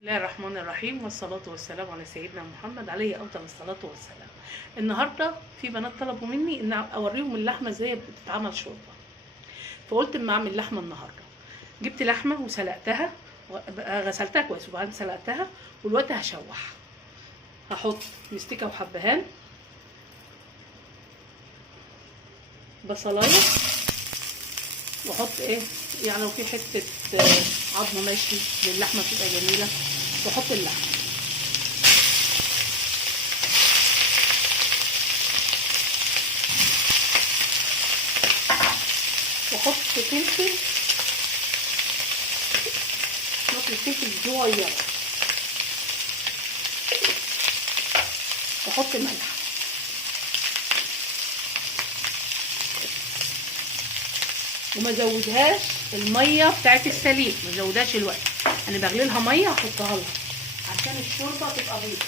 بسم الله الرحمن الرحيم والصلاة والسلام على سيدنا محمد عليه أفضل الصلاة والسلام. النهاردة في بنات طلبوا مني إن أوريهم اللحمة ازاي بتتعمل شوربة، فقلت اما أعمل لحمة النهاردة. جبت لحمة وسلقتها، غسلتها كويس وبعدين سلقتها، والوقت هشوح. هحط مستكة وحبهان، بصلاية، واحط يعني لو في حته عظمه ماشي للحمه بتبقى جميله، واحط اللحمه، واحط فلفل، نقطه فلفل صغيره، واحط ملح، وما زودهاش الميه بتاعت السليق، ما زودهاش الوقت. انا بغلي لها ميه احطها لها عشان الشوربه تبقى بيضه.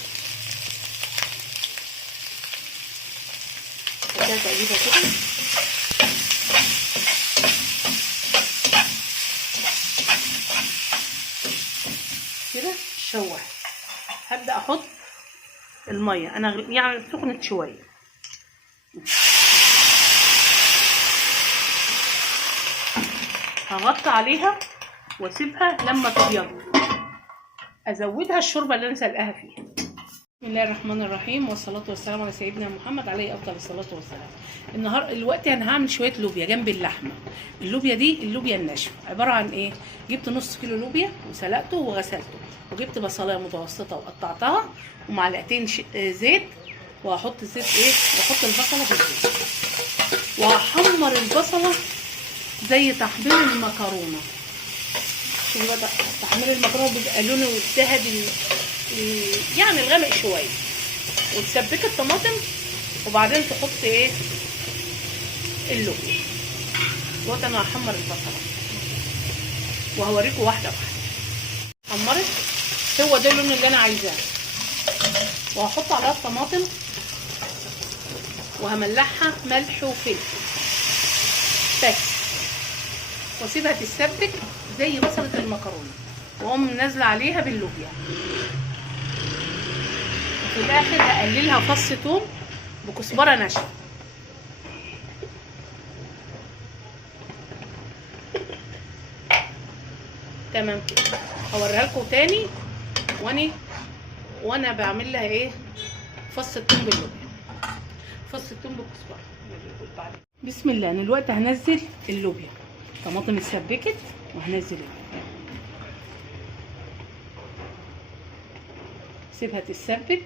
اديها تقليبه كده، كده شوح. هبدا احط الميه، انا يعني سخنت شويه، هغطي عليها واسيبها لما تبيض، ازودها الشوربه اللي انا سلقاها فيها. بسم الله الرحمن الرحيم والصلاه والسلام على سيدنا محمد عليه افضل الصلاه والسلام. دلوقتي انا هعمل شويه لوبيا جنب اللحمه. اللوبيا دي اللوبيا الناشفه عباره عن جبت نص كيلو لوبيا وسلقته وغسلته، وجبت بصلايه متوسطه وقطعتها، ومعلقتين زيت، وهحط زيت واحط البصله في الزيت، وهحمر البصله زي تحمير المكرونه. شوفوا بقى تحمير المكرونه بيبقى لونه ذهبي يعني الغامق شويه، وتسبكي الطماطم، وبعدين تحط اللوبيا. دلوقتي انا هحمر البصله وهوريكم واحده واحده. حمرت، هو ده اللون اللي انا عايزاه، وهحط عليها الطماطم وهملحها ملح وفلفل بس، واسيبها تتسبك زي بصله المكرونه، واقوم نازله عليها باللوبيا. وفي الاخر هقللها فص ثوم بكزبره ناشفه. تمام كده. هوريها لكم تاني وانا بعمل لها فص الثوم باللوبيا، فص الثوم بالكزبره. بسم الله. انا دلوقتي هنزل اللوبيا، الطماطم اتسبكت وهنزل اللوبيا، سيبها تتسبك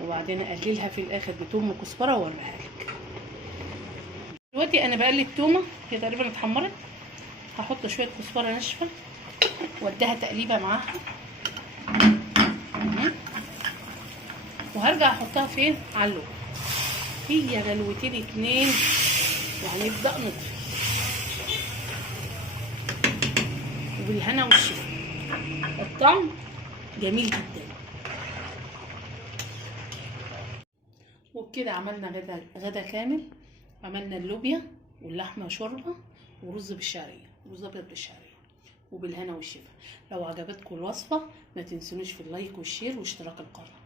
وبعدين اقللها في الاخر بثوم وكزبره واوريها لك. دلوقتي انا بقلب تومه، هي تقريبا اتحمرت، هحط شويه كزبره ناشفه واديها تقليبه معاها، وهرجع احطها فين؟ على اللوبيا. هي غلوتين اتنين وهنبدا نطفي، وبالهنا والشفا. الطعم جميل جدا. وبكده عملنا غدا كامل. عملنا اللوبيا واللحمه شوربه ورز بالشعريه، ورز ابيض بالشعريه، وبالهنا والشفا. لو عجبتكم الوصفه ما تنسونيش في اللايك والشير واشتراك القناه.